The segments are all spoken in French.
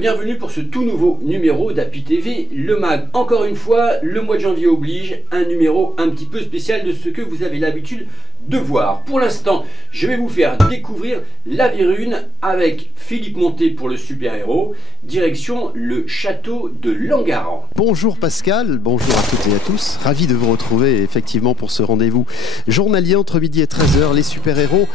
bienvenue pour ce tout nouveau numéro d'Appui TV, le mag. Encore une fois, le mois de janvier oblige, un numéro un petit peu spécial de ce que vous avez l'habitude de voir. Pour l'instant, je vais vous faire découvrir la Vérune avec Philippe Monté pour le super-héros, direction le château de Langaran. Bonjour Pascal, bonjour à toutes et à tous, ravi de vous retrouver effectivement pour ce rendez-vous journalier entre midi et 13h. Les super-héros,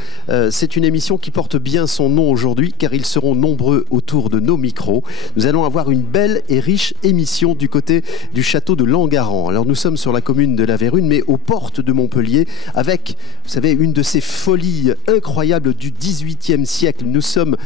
c'est une émission qui porte bien son nom aujourd'hui car ils seront nombreux autour de nos micros. Nous allons avoir une belle et riche émission du côté du château de Langaran. Alors nous sommes sur la commune de la Vérune mais aux portes de Montpellier avec, vous savez, une de ces folies incroyables du XVIIIe siècle. Nous sommes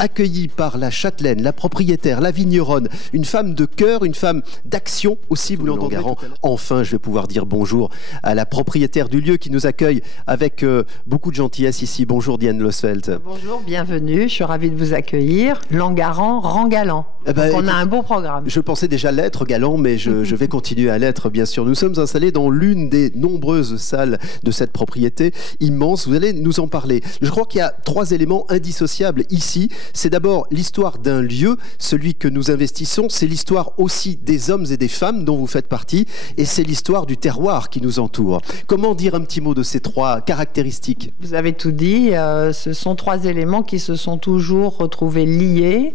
accueillis par la châtelaine, la propriétaire, la vigneronne, une femme de cœur, une femme d'action aussi, vous l'entendrez. Enfin, je vais pouvoir dire bonjour à la propriétaire du lieu qui nous accueille avec beaucoup de gentillesse ici. Bonjour Diane Losfeld. Bonjour, bienvenue, je suis ravie de vous accueillir. Langaran, rang galant. On a un beau programme. Je pensais déjà l'être galant, mais je vais continuer à l'être, bien sûr. Nous sommes installés dans l'une des nombreuses salles de cette propriété immense. Vous allez nous en parler. Je crois qu'il y a 3 éléments indissociables ici. C'est d'abord l'histoire d'un lieu, celui que nous investissons. C'est l'histoire aussi des hommes et des femmes dont vous faites partie. Et c'est l'histoire du terroir qui nous entoure. Comment dire un petit mot de ces 3 caractéristiques? Vous avez tout dit. Ce sont 3 éléments qui se sont toujours retrouvés liés.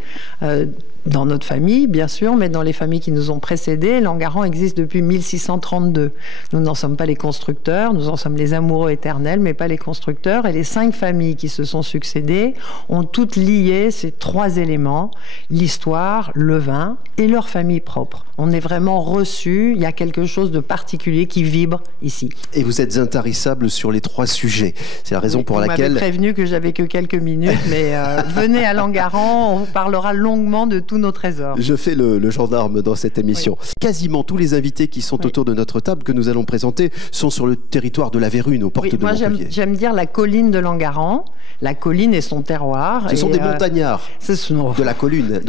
Dans notre famille, bien sûr, mais dans les familles qui nous ont précédés, Langaran existe depuis 1632. Nous n'en sommes pas les constructeurs, nous en sommes les amoureux éternels, mais pas les constructeurs. Et les 5 familles qui se sont succédées ont toutes lié ces 3 éléments, l'histoire, le vin et leur famille propre. On est vraiment reçus, il y a quelque chose de particulier qui vibre ici. Et vous êtes intarissable sur les 3 sujets. C'est la raison pour laquelle... Vous m'avez prévenu que j'avais que quelques minutes, mais venez à Langaran, on vous parlera longuement de tous nos trésors. Je fais le gendarme dans cette émission. Oui. Quasiment tous les invités qui sont autour de notre table que nous allons présenter sont sur le territoire de la Vérune, aux portes de Montpellier. Moi, j'aime dire la colline de Langaran. La colline et son terroir. Ce sont des montagnards de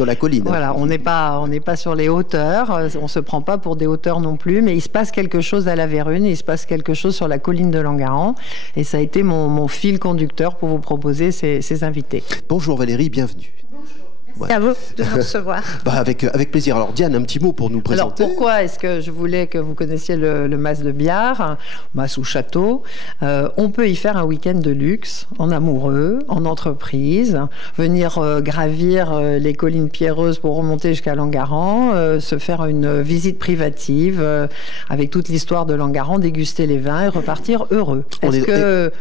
la colline. Voilà, on n'est pas sur les hauteurs, on ne se prend pas pour des hauteurs non plus, mais il se passe quelque chose à la Vérune, il se passe quelque chose sur la colline de Langaran, et ça a été mon fil conducteur pour vous proposer ces invités. Bonjour Valérie, bienvenue. Merci à vous de nous recevoir. Avec plaisir. Alors Diane, un petit mot pour nous présenter. Alors pourquoi est-ce que je voulais que vous connaissiez le Mas de Biard, Mas ou Château? On peut y faire un week-end de luxe, en amoureux, en entreprise, venir gravir les collines pierreuses pour remonter jusqu'à Langaran, se faire une visite privative avec toute l'histoire de Langaran, déguster les vins et repartir heureux. On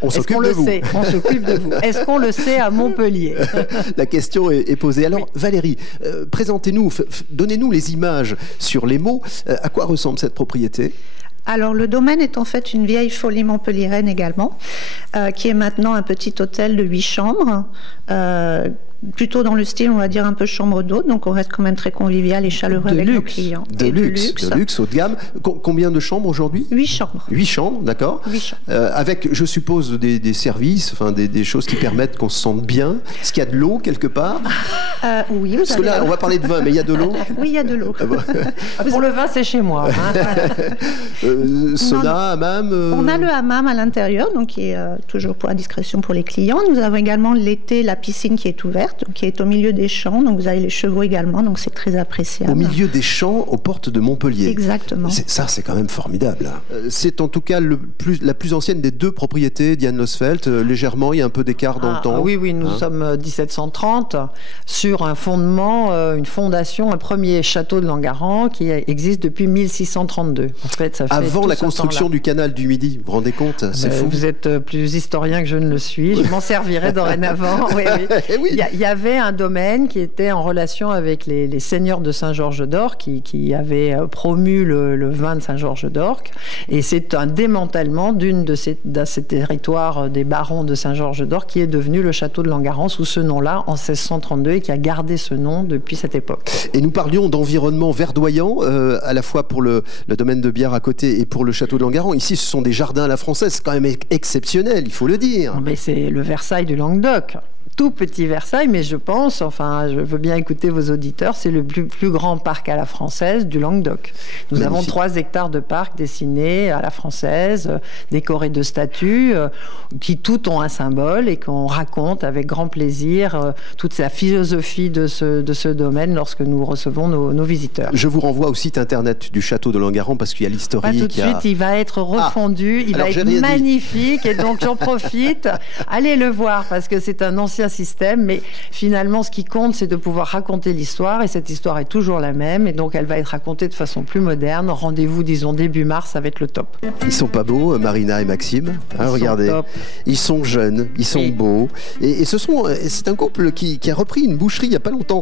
s'occupe de vous. On s'occupe de vous. Est-ce qu'on le sait à Montpellier? La question est posée. Alors, Valérie, présentez-nous, donnez-nous les images sur les mots. À quoi ressemble cette propriété ? Alors, le domaine est en fait une vieille folie montpelliéraine également, qui est maintenant un petit hôtel de 8 chambres, plutôt dans le style, on va dire, un peu chambre d'hôte, donc on reste quand même très convivial et chaleureux avec nos clients. De luxe, haut de gamme. Combien de chambres aujourd'hui? 8 chambres. 8 chambres, d'accord. 8 chambres. Avec, je suppose, des services, enfin des choses qui permettent qu'on se sente bien. Est-ce qu'il y a de l'eau quelque part? Oui. Parce que là, on va parler de vin, mais il y a de l'eau? Oui, il y a de l'eau. Pour le vin, c'est chez moi. Sauna, hammam On a le hammam à l'intérieur, donc qui est toujours pour la discrétion pour les clients. Nous avons également l'été la piscine qui est ouverte, donc qui est au milieu des champs, donc vous avez les chevaux également, donc c'est très appréciable. Au milieu des champs, aux portes de Montpellier. Exactement. Ça, c'est quand même formidable. C'est en tout cas la plus ancienne des 2 propriétés, Diane Losfeld. Légèrement, il y a un peu d'écart dans le temps. Oui, nous sommes 1730 sur un fondement, une fondation, un premier château de Langaran qui existe depuis 1632. En fait, ça fait avant la construction du canal du Midi, vous vous rendez compte? C'est fou. Vous êtes plus historien que je ne le suis. Je m'en servirai dorénavant. Oui. Il y avait un domaine qui était en relation avec les seigneurs de Saint-Georges-d'Orc qui avaient promu le vin de Saint-Georges-d'Orc. Et c'est un démantèlement de ces territoires des barons de Saint-Georges-d'Orc qui est devenu le château de Langaran sous ce nom-là en 1632 et qui a gardé ce nom depuis cette époque. Et nous parlions d'environnement verdoyant, à la fois pour le domaine de Biard à côté et pour le château de Langaran. Ici, ce sont des jardins à la française, c'est quand même exceptionnel, il faut le dire. Mais c'est le Versailles du Languedoc. tout petit Versailles, mais je pense, enfin, je veux bien écouter vos auditeurs, c'est le plus grand parc à la française du Languedoc. Nous avons 3 hectares de parc dessinés à la française, décorés de statues, qui toutes ont un symbole et qu'on raconte avec grand plaisir toute la philosophie de ce domaine lorsque nous recevons nos visiteurs. Je vous renvoie au site internet du château de Langaran parce qu'il y a l'historique. Pas tout de suite, il va être refondu, il va être magnifique et donc j'en profite. Allez le voir parce que c'est un ancien système, mais finalement ce qui compte c'est de pouvoir raconter l'histoire et cette histoire est toujours la même et donc elle va être racontée de façon plus moderne. Rendez-vous disons début mars, ça va être le top. Ils sont pas beaux, Marina et Maxime, regardez, ils sont jeunes, ils sont beaux et c'est un couple qui a repris une boucherie il n'y a pas longtemps.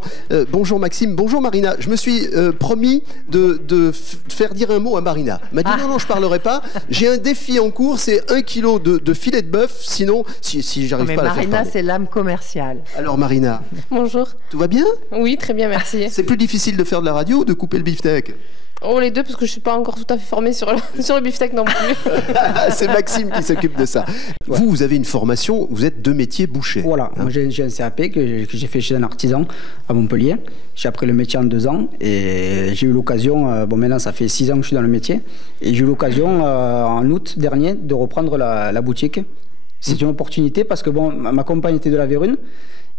Bonjour Maxime, bonjour Marina, je me suis promis de faire dire un mot à Marina. Elle m'a dit non, je parlerai pas, j'ai un défi en cours, c'est 1 kilo de filet de bœuf, sinon si j'arrive pas à la faire. Marina, c'est l'âme commerciale. Alors Marina. Bonjour. Tout va bien? Oui, très bien, merci. C'est plus difficile de faire de la radio ou de couper le beefsteak? Oh, les deux, parce que je suis pas encore tout à fait formée sur le beefsteak non plus. C'est Maxime qui s'occupe de ça. Ouais. Vous avez une formation, vous êtes de métier boucher. Voilà, moi j'ai un CAP que j'ai fait chez un artisan à Montpellier. J'ai appris le métier en 2 ans et j'ai eu l'occasion, maintenant ça fait 6 ans que je suis dans le métier, et j'ai eu l'occasion en août dernier de reprendre la boutique. C'est une opportunité parce que ma compagne était de la Vérune.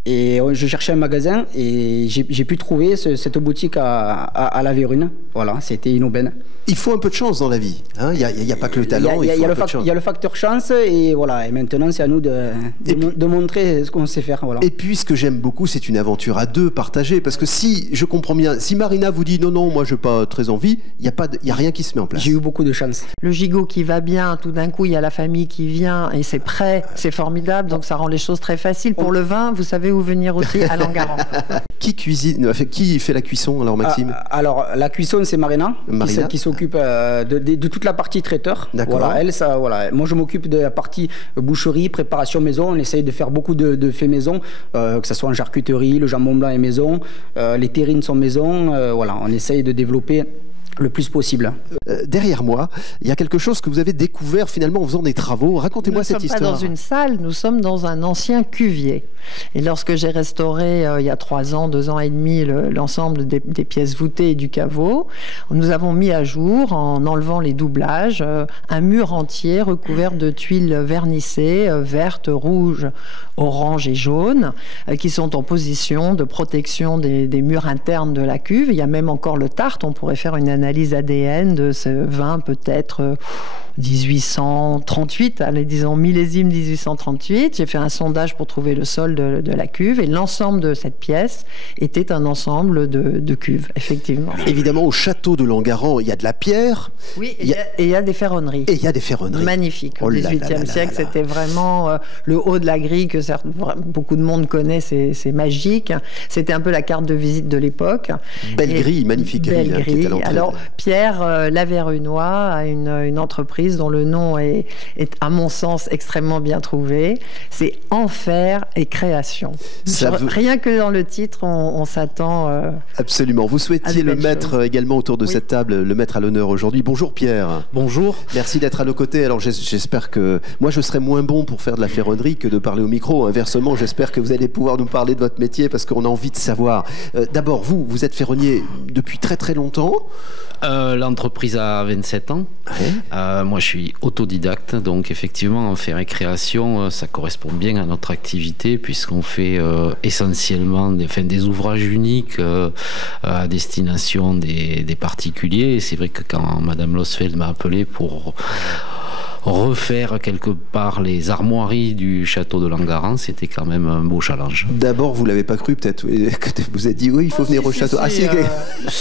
Et je cherchais un magasin et j'ai pu trouver cette boutique à la Vérune. Voilà, c'était une aubaine. Il faut un peu de chance dans la vie. Il n'y a pas que le talent, il y a le facteur chance et voilà. Et maintenant, c'est à nous de montrer ce qu'on sait faire. Voilà. Et puis, ce que j'aime beaucoup, c'est une aventure à 2 partagée. Parce que si, je comprends bien, si Marina vous dit non, moi, je n'ai pas très envie, il n'y a rien qui se met en place. J'ai eu beaucoup de chance. Le gigot qui va bien, tout d'un coup, il y a la famille qui vient et c'est prêt, c'est formidable. Donc, ça rend les choses très faciles. Pour le vin, vous savez où venir aussi, à Langaran. Qui fait la cuisson, alors, Maxime? Alors, la cuisson, c'est Marina. Qui s'occupe de toute la partie traiteur. D'accord. Voilà. Moi, je m'occupe de la partie boucherie, préparation maison. On essaye de faire beaucoup de faits maison, que ce soit en charcuterie, le jambon blanc est maison, les terrines sont maison. Voilà, on essaye de développer le plus possible. Derrière moi, il y a quelque chose que vous avez découvert finalement en faisant des travaux. Racontez-moi cette histoire. Nous ne sommes pas dans une salle, nous sommes dans un ancien cuvier. Et lorsque j'ai restauré il y a 3 ans, 2 ans et demi l'ensemble des pièces voûtées et du caveau, nous avons mis à jour, en enlevant les doublages, un mur entier recouvert de tuiles vernissées, vertes, rouges, oranges et jaunes, qui sont en position de protection des murs internes de la cuve. Il y a même encore le tartre, on pourrait faire une analyse ADN de ce vin peut-être 1838, allez, disons millésime 1838. J'ai fait un sondage pour trouver le sol de la cuve et l'ensemble de cette pièce était un ensemble de cuves, effectivement. Évidemment, au château de Langaran, il y a de la pierre. Oui, et il y a des ferronneries. Et il y a des ferronneries. Magnifique. Au XVIIIe siècle, c'était vraiment le haut de la grille que beaucoup de monde connaît, c'est magique. C'était un peu la carte de visite de l'époque. Belle grille, magnifique grille. Belle grille. Alors, Pierre Laverrunois a une entreprise dont le nom est, à mon sens, extrêmement bien trouvé. C'est Enfer et Création. Rien que dans le titre, on s'attend... Absolument. Vous souhaitiez le mettre également autour de cette table, le mettre à l'honneur aujourd'hui. Bonjour Pierre. Bonjour. Merci d'être à nos côtés. Alors j'espère que... Moi, je serais moins bon pour faire de la ferronnerie que de parler au micro. Inversement, j'espère que vous allez pouvoir nous parler de votre métier parce qu'on a envie de savoir. D'abord, vous êtes ferronnier depuis très très longtemps. L'entreprise a 27 ans. Ouais. Moi, je suis autodidacte, donc effectivement, en fer et création, ça correspond bien à notre activité puisqu'on fait essentiellement des ouvrages uniques à destination des particuliers. Et c'est vrai que quand Madame Losfeld m'a appelé pour refaire quelque part les armoiries du château de Langaran, c'était quand même un beau challenge. D'abord, vous l'avez pas cru peut-être, vous avez dit oui, il faut venir au château.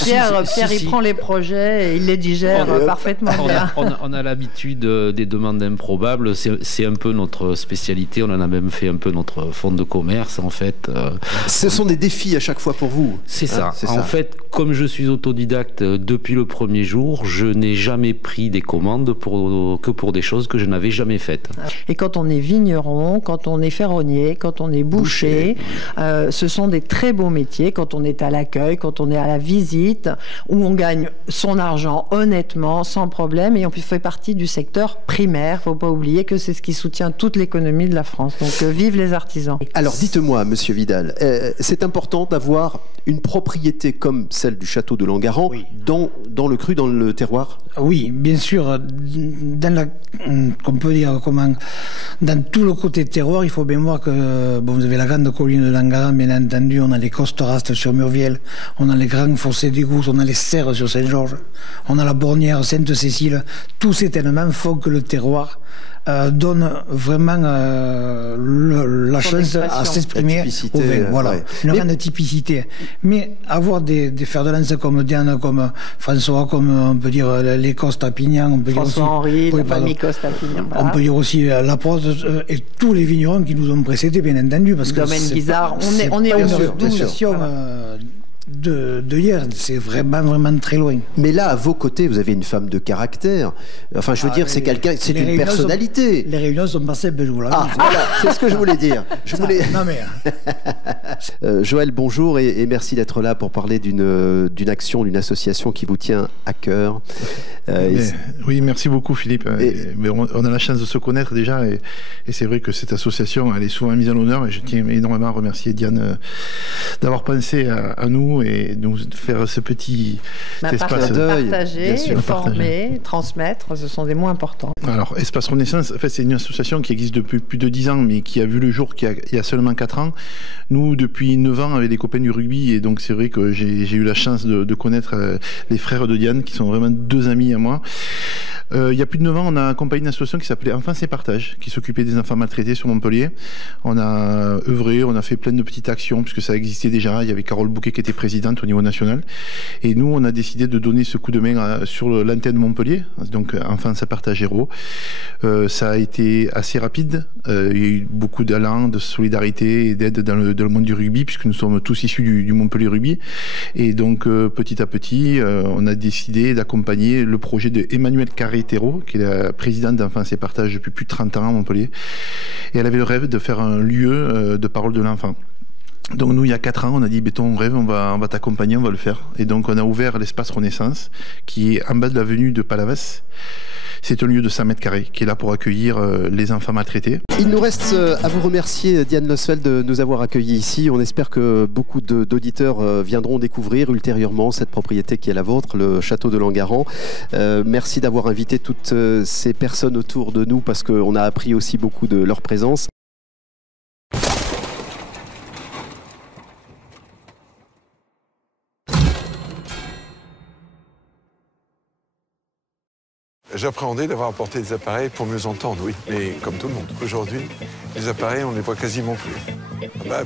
Pierre, il prend les projets et il les digère parfaitement bien. On a l'habitude des demandes improbables, c'est un peu notre spécialité, on en a même fait un peu notre fonds de commerce en fait. Ce sont des défis à chaque fois pour vous. C'est ça. En fait, comme je suis autodidacte depuis le premier jour, je n'ai jamais pris des commandes que pour des choses que je n'avais jamais faites. Et quand on est vigneron, quand on est ferronnier, quand on est boucher, ce sont des très beaux métiers. Quand on est à l'accueil, quand on est à la visite, où on gagne son argent honnêtement, sans problème, et on fait partie du secteur primaire. Il ne faut pas oublier que c'est ce qui soutient toute l'économie de la France. Donc vive les artisans. Alors dites-moi, Monsieur Vidal, c'est important d'avoir une propriété comme celle du château de Langaran dans le cru, dans le terroir? Oui, bien sûr. On peut dire dans tout le côté terroir, il faut bien voir que vous avez la grande colline de Langaran, bien entendu, on a les costes rastes sur Murviel, on a les grands fossés d'Égout, on a les serres sur Saint-Georges, on a la Bornière, Sainte-Cécile. Tout c'est tellement fort que le terroir donne vraiment la chance à s'exprimer au vin. Voilà, une grande typicité. Mais avoir des fers de lance comme Diane, comme François, comme on peut dire les Costes à Pignan, on peut dire aussi François-Henri, la famille Coste à Pignan. On peut dire aussi la Prost et tous les vignerons qui nous ont précédés, bien entendu, parce que Domaine Guizard, on est une au succession de hier, c'est vraiment très loin. Mais là, à vos côtés, vous avez une femme de caractère. Enfin, je veux dire, c'est quelqu'un, c'est une personnalité. Les réunions sont passées Beljoula. Ah, voilà, c'est ce que je voulais dire. Non mais... Joël, bonjour et merci d'être là pour parler d'une action, d'une association qui vous tient à cœur. Oui, merci beaucoup Philippe. On a la chance de se connaître déjà et c'est vrai que cette association, elle est souvent mise à l'honneur et je tiens énormément à remercier Diane d'avoir pensé à nous et nous faire ce petit espace. Partager, former, transmettre, ce sont des mots importants. Alors, Espace Renaissance, en fait, c'est une association qui existe depuis plus de 10 ans, mais qui a vu le jour il y a seulement 4 ans. Nous, depuis 9 ans, avec des copains du rugby, et donc c'est vrai que j'ai eu la chance de connaître les frères de Diane, qui sont vraiment 2 amis à moi. Il y a plus de 9 ans, on a accompagné une association qui s'appelait Enfance et Partage, qui s'occupait des enfants maltraités sur Montpellier. On a œuvré, on a fait plein de petites actions, puisque ça existait déjà. Il y avait Carole Bouquet qui était présidente au niveau national. Et nous, on a décidé de donner ce coup de main sur l'antenne de Montpellier, donc Enfance et Partage Héros. Ça a été assez rapide. Il y a eu beaucoup d'élan, de solidarité et d'aide dans le monde du rugby, puisque nous sommes tous issus du Montpellier Rugby. Et donc, petit à petit, on a décidé d'accompagner le projet de Emmanuelle Carré-Thérault, qui est la présidente d'Enfance et Partage depuis plus de 30 ans à Montpellier. Et elle avait le rêve de faire un lieu de parole de l'enfant. Donc nous, il y a 4 ans, on a dit, ton rêve, on va t'accompagner, on va le faire. Et donc on a ouvert l'espace Renaissance, qui est en bas de l'avenue de Palavas. C'est un lieu de 100 mètres carrés qui est là pour accueillir les enfants maltraités. Il nous reste à vous remercier, Diane Losfeld, de nous avoir accueillis ici. On espère que beaucoup d'auditeurs viendront découvrir ultérieurement cette propriété qui est la vôtre, le château de Langaran. Merci d'avoir invité toutes ces personnes autour de nous parce qu'on a appris aussi beaucoup de leur présence. J'appréhendais d'avoir apporté des appareils pour mieux entendre, oui. Mais comme tout le monde, aujourd'hui, les appareils, on ne les voit quasiment plus.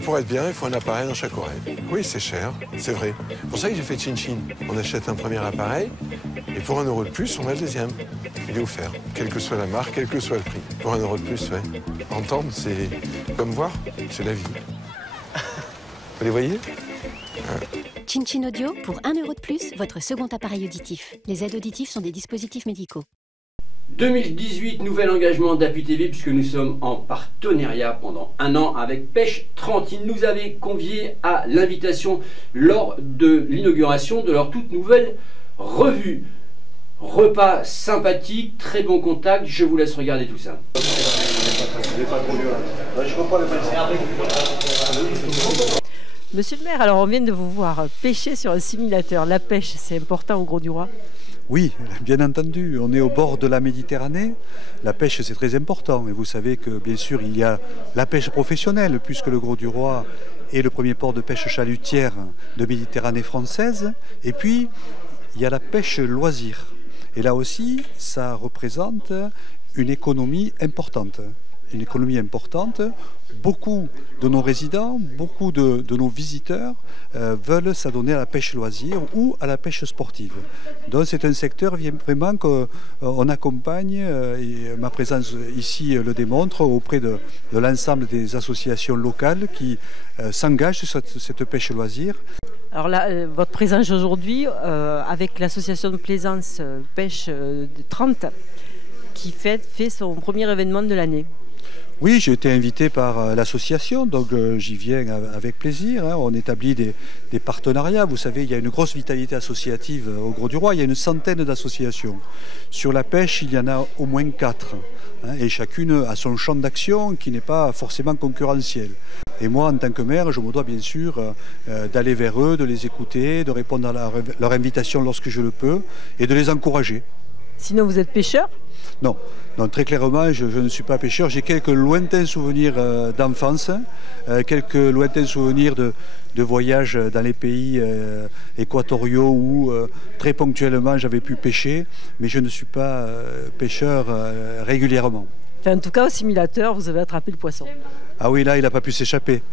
Pour être bien, il faut un appareil dans chaque oreille. Oui, c'est cher, c'est vrai. C'est pour ça que j'ai fait Chin-Chin. On achète un premier appareil, et pour 1 euro de plus, on a le deuxième. Il est offert, quelle que soit la marque, quel que soit le prix. Pour 1 euro de plus, ouais. Entendre, c'est comme voir, c'est la vie. Vous les voyez ? Chin-Chin Audio, pour 1 euro de plus, votre second appareil auditif. Les aides auditives sont des dispositifs médicaux. 2018, nouvel engagement d'Appui TV puisque nous sommes en partenariat pendant 1 an avec Pêche 30. Ils nous avaient conviés à l'invitation lors de l'inauguration de leur toute nouvelle revue. Repas sympathique, très bon contact, je vous laisse regarder tout ça. Monsieur le maire, alors on vient de vous voir pêcher sur un simulateur. La pêche, c'est important au Grau-du-Roi ? Oui, bien entendu. On est au bord de la Méditerranée. La pêche, c'est très important. Et vous savez que, bien sûr, il y a la pêche professionnelle, puisque le Grau-du-Roi est le premier port de pêche chalutière de Méditerranée française. Et puis, il y a la pêche loisir. Et là aussi, ça représente une économie importante. Une économie importante. Beaucoup de nos résidents, beaucoup de nos visiteurs veulent s'adonner à la pêche loisir ou à la pêche sportive. Donc c'est un secteur vraiment qu'on accompagne, et ma présence ici le démontre, auprès de l'ensemble des associations locales qui s'engagent sur cette pêche loisir. Alors là, votre présence aujourd'hui avec l'association de plaisance Pêche 30, qui fait son premier événement de l'année. Oui, j'ai été invité par l'association, donc j'y viens avec plaisir. Hein. On établit des partenariats. Vous savez, il y a une grosse vitalité associative au Grau-du-Roi. Il y a une centaine d'associations. Sur la pêche, il y en a au moins 4. Hein, et chacune a son champ d'action qui n'est pas forcément concurrentiel. Et moi, en tant que maire, je me dois bien sûr d'aller vers eux, de les écouter, de répondre à leur invitation lorsque je le peux et de les encourager. Sinon, vous êtes pêcheur ? Non. Non, très clairement, je ne suis pas pêcheur. J'ai quelques lointains souvenirs d'enfance, quelques lointains souvenirs de voyages dans les pays équatoriaux où très ponctuellement j'avais pu pêcher, mais je ne suis pas pêcheur régulièrement. Enfin, en tout cas, au simulateur, vous avez attrapé le poisson. Ah oui, là, il n'a pas pu s'échapper.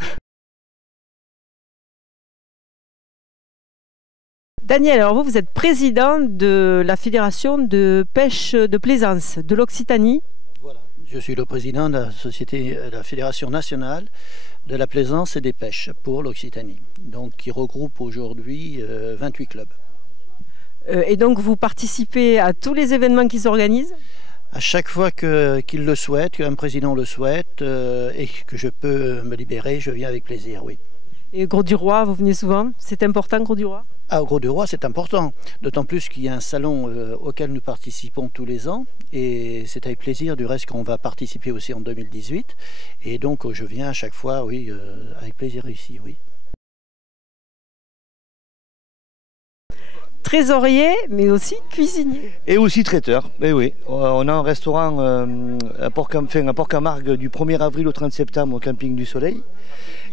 Daniel, alors vous êtes président de la Fédération de pêche de plaisance de l'Occitanie. Voilà, je suis le président de la Fédération nationale de la plaisance et des pêches pour l'Occitanie, donc qui regroupe aujourd'hui 28 clubs. Et donc vous participez à tous les événements qui s'organisent ? À chaque fois qu'il le souhaite, qu'un président le souhaite et que je peux me libérer, je viens avec plaisir, oui. Et Grau-du-Roi, vous venez souvent? C'est important, Grau-du-Roi? Ah, au Grau-du-Roi, c'est important, d'autant plus qu'il y a un salon auquel nous participons tous les ans, et c'est avec plaisir du reste qu'on va participer aussi en 2018, et donc je viens à chaque fois, oui, avec plaisir ici, oui. Trésorier, mais aussi cuisinier. Et aussi traiteur, eh oui. On a un restaurant à Port-Camargue du 1er avril au 30 septembre au Camping du Soleil.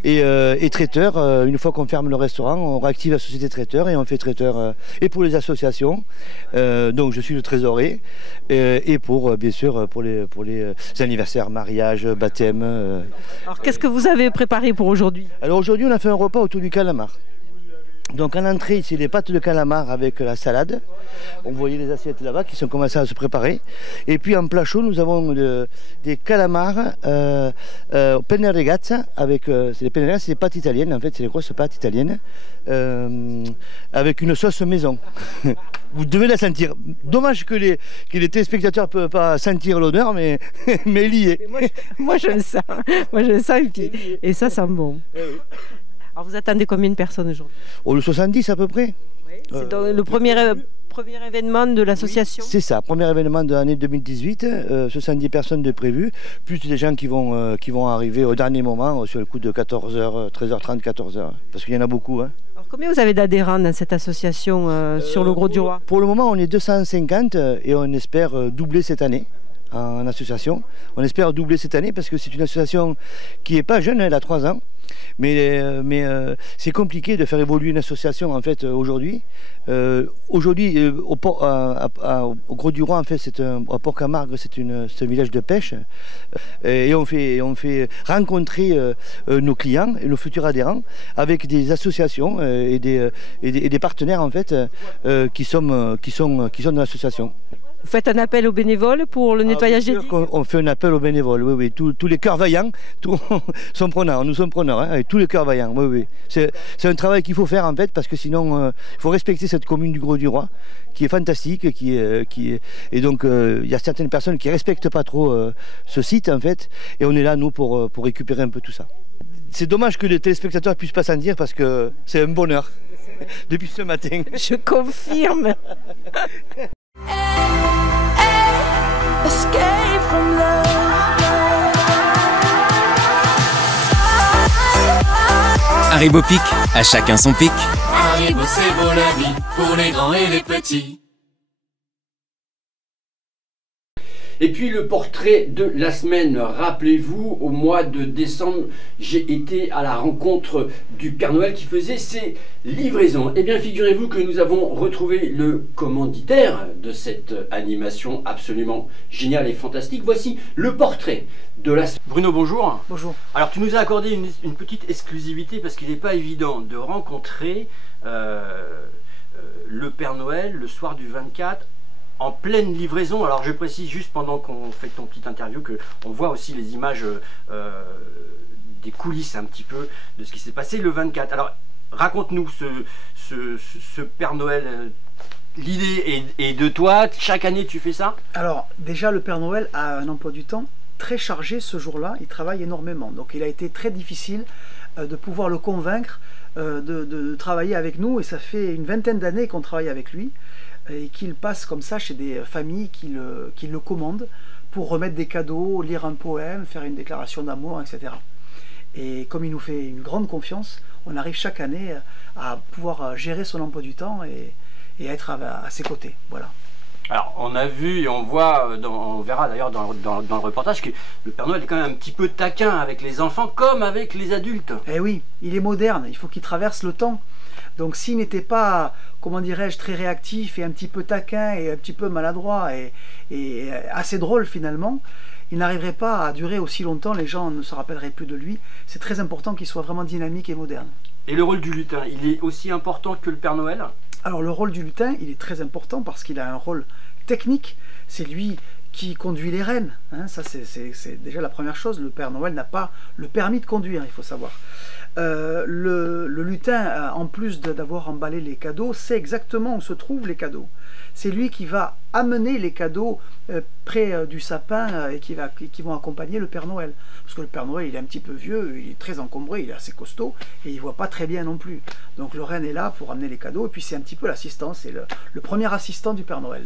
Et traiteur, une fois qu'on ferme le restaurant, on réactive la société traiteur et on fait traiteur et pour les associations. Donc je suis le trésorier et pour bien sûr pour les anniversaires, mariages, baptêmes. Alors qu'est-ce que vous avez préparé pour aujourd'hui? Alors aujourd'hui on a fait un repas autour du calamar. Donc en entrée, c'est des pâtes de calamar avec la salade. On voyait les assiettes là-bas qui sont commencées à se préparer. Et puis en plat chaud, nous avons des calamars penne ragazza avec c'est des penne ragazza, c'est des pâtes italiennes en fait, c'est des grosses pâtes italiennes avec une sauce maison. Vous devez la sentir. Dommage que les téléspectateurs ne peuvent pas sentir l'odeur, mais mais lié. Moi je le sens. Moi je le sens et ça sent bon. Eh oui. Alors vous attendez combien de personnes aujourd'hui? Le 70 à peu près. Oui, c'est le premier événement de l'association? C'est ça, premier événement de l'année 2018, 70 personnes de prévues, plus des gens qui vont arriver au dernier moment sur le coup de 14h, 13h30, 14h, parce qu'il y en a beaucoup. Hein. Alors combien vous avez d'adhérents dans cette association sur le Grau-du-Roi? Pour le moment on est 250 et on espère doubler cette année. En association. On espère doubler cette année parce que c'est une association qui n'est pas jeune, elle a 3 ans. Mais c'est compliqué de faire évoluer une association en fait aujourd'hui. Aujourd'hui, au Grau-du-Roi, en fait, à Port-Camargue, c'est un village de pêche. Et on fait rencontrer nos clients et nos futurs adhérents avec des associations et des partenaires en fait qui sont dans l'association. Vous faites un appel aux bénévoles pour le nettoyage des digues? On fait un appel aux bénévoles, oui, oui. Tous les cœurs vaillants sont preneurs, nous sommes preneurs, hein, avec tous les cœurs vaillants, oui, oui. C'est un travail qu'il faut faire en fait, parce que sinon, il faut respecter cette commune du Grau-du-Roi, qui est fantastique, et donc il y a certaines personnes qui ne respectent pas trop ce site en fait, et on est là, nous, pour récupérer un peu tout ça. C'est dommage que les téléspectateurs ne puissent pas s'en dire, parce que c'est un bonheur, depuis ce matin. Je confirme. Escape from love. Haribo Pic, à chacun son pic. Haribo, c'est beau la vie, pour les grands et les petits. Et puis le portrait de la semaine, rappelez-vous, au mois de décembre, j'ai été à la rencontre du Père Noël qui faisait ses livraisons. Eh bien, figurez-vous que nous avons retrouvé le commanditaire de cette animation absolument géniale et fantastique. Voici le portrait de la semaine. Bruno, bonjour. Bonjour. Alors, tu nous as accordé une petite exclusivité parce qu'il n'est pas évident de rencontrer le Père Noël le soir du 24 en pleine livraison. Alors je précise juste pendant qu'on fait ton petite interview qu'on voit aussi les images des coulisses un petit peu de ce qui s'est passé le 24. Alors raconte-nous ce Père Noël l'idée est de toi, chaque année tu fais ça? Alors déjà le Père Noël a un emploi du temps très chargé ce jour-là, il travaille énormément. Donc il a été très difficile de pouvoir le convaincre de travailler avec nous, et ça fait une vingtaine d'années qu'on travaille avec lui et qu'il passe comme ça chez des familles qui le commandent pour remettre des cadeaux, lire un poème, faire une déclaration d'amour, etc. Et comme il nous fait une grande confiance, on arrive chaque année à pouvoir gérer son emploi du temps et être à ses côtés. Voilà. Alors, on a vu et on voit, on verra d'ailleurs dans le reportage que le Père Noël est quand même un petit peu taquin avec les enfants comme avec les adultes. Eh oui, il est moderne, il faut qu'il traverse le temps. Donc s'il n'était pas, comment dirais-je, très réactif et un petit peu taquin et un petit peu maladroit et assez drôle finalement, il n'arriverait pas à durer aussi longtemps, les gens ne se rappelleraient plus de lui. C'est très important qu'il soit vraiment dynamique et moderne. Et le rôle du lutin, il est aussi important que le Père Noël? Alors le rôle du lutin, il est très important parce qu'il a un rôle technique. C'est lui qui conduit les rennes. Hein, ça c'est déjà la première chose. Le Père Noël n'a pas le permis de conduire, il faut savoir. Le lutin, en plus d'avoir emballé les cadeaux, sait exactement où se trouvent les cadeaux. C'est lui qui va amener les cadeaux près du sapin et qui vont accompagner le Père Noël. Parce que le Père Noël, il est un petit peu vieux, il est très encombré, il est assez costaud et il ne voit pas très bien non plus. Donc le renne est là pour amener les cadeaux et puis c'est un petit peu l'assistant, c'est le premier assistant du Père Noël.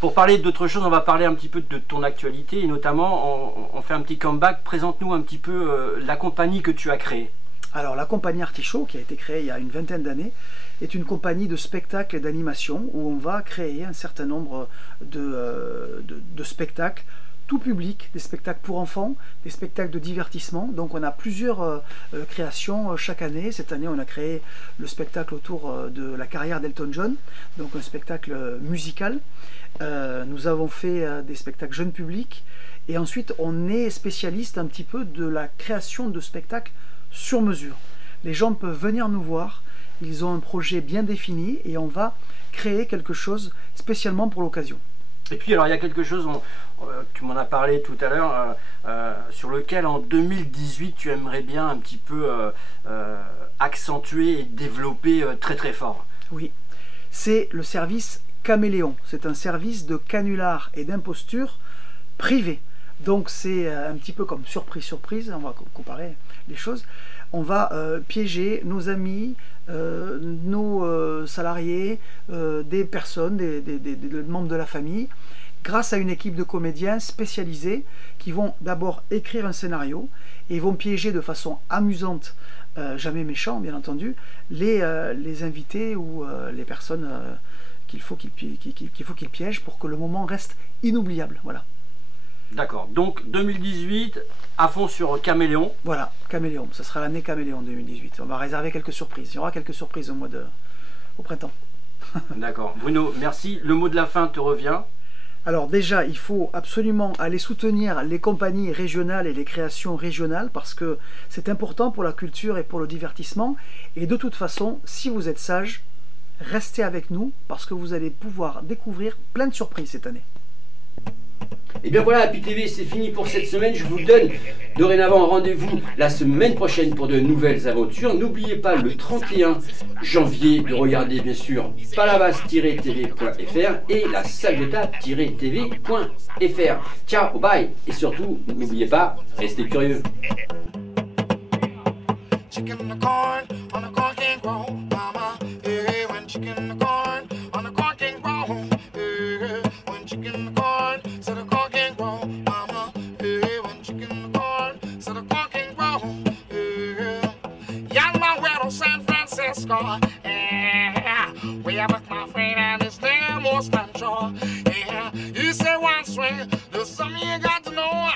Pour parler d'autre chose, on va parler un petit peu de ton actualité et notamment on fait un petit comeback. Présente-nous un petit peu la compagnie que tu as créée. Alors la compagnie Artichaut, qui a été créée il y a une vingtaine d'années, est une compagnie de spectacles et d'animation où on va créer un certain nombre de spectacles, tout public, des spectacles pour enfants, des spectacles de divertissement. Donc on a plusieurs créations chaque année. Cette année on a créé le spectacle autour de la carrière d'Elton John, donc un spectacle musical. Nous avons fait des spectacles jeunes publics et ensuite on est spécialiste un petit peu de la création de spectacles sur mesure. Les gens peuvent venir nous voir, ils ont un projet bien défini et on va créer quelque chose spécialement pour l'occasion. Et puis alors il y a quelque chose, tu m'en as parlé tout à l'heure, sur lequel en 2018 tu aimerais bien un petit peu accentuer et développer très très fort. Oui, c'est le service Caméléon. C'est un service de canular et d'imposture privé. Donc c'est un petit peu comme surprise, on va comparer les choses. On va piéger nos amis, nos salariés, des personnes, des membres de la famille, grâce à une équipe de comédiens spécialisés qui vont d'abord écrire un scénario et vont piéger de façon amusante, jamais méchant bien entendu, les invités ou les personnes qu'il faut qu'ils piègent pour que le moment reste inoubliable. Voilà. D'accord, donc 2018, à fond sur Caméléon. Voilà, Caméléon, ce sera l'année Caméléon 2018. On va réserver quelques surprises, il y aura quelques surprises au printemps. D'accord, Bruno, merci. Le mot de la fin te revient. Alors déjà, il faut absolument aller soutenir les compagnies régionales et les créations régionales parce que c'est important pour la culture et pour le divertissement. Et de toute façon, si vous êtes sage, restez avec nous parce que vous allez pouvoir découvrir plein de surprises cette année. Et bien voilà, Happy TV, c'est fini pour cette semaine. Je vous donne dorénavant rendez-vous la semaine prochaine pour de nouvelles aventures. N'oubliez pas le 31 janvier de regarder bien sûr palavas-tv.fr et la salveta-tv.fr. Ciao, bye et surtout, n'oubliez pas, restez curieux. Yeah, we are with my friend and his name was Pancho. Yeah, he said one swing, there's something you got to know.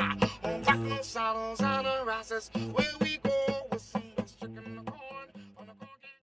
On back on saddles and the rasses.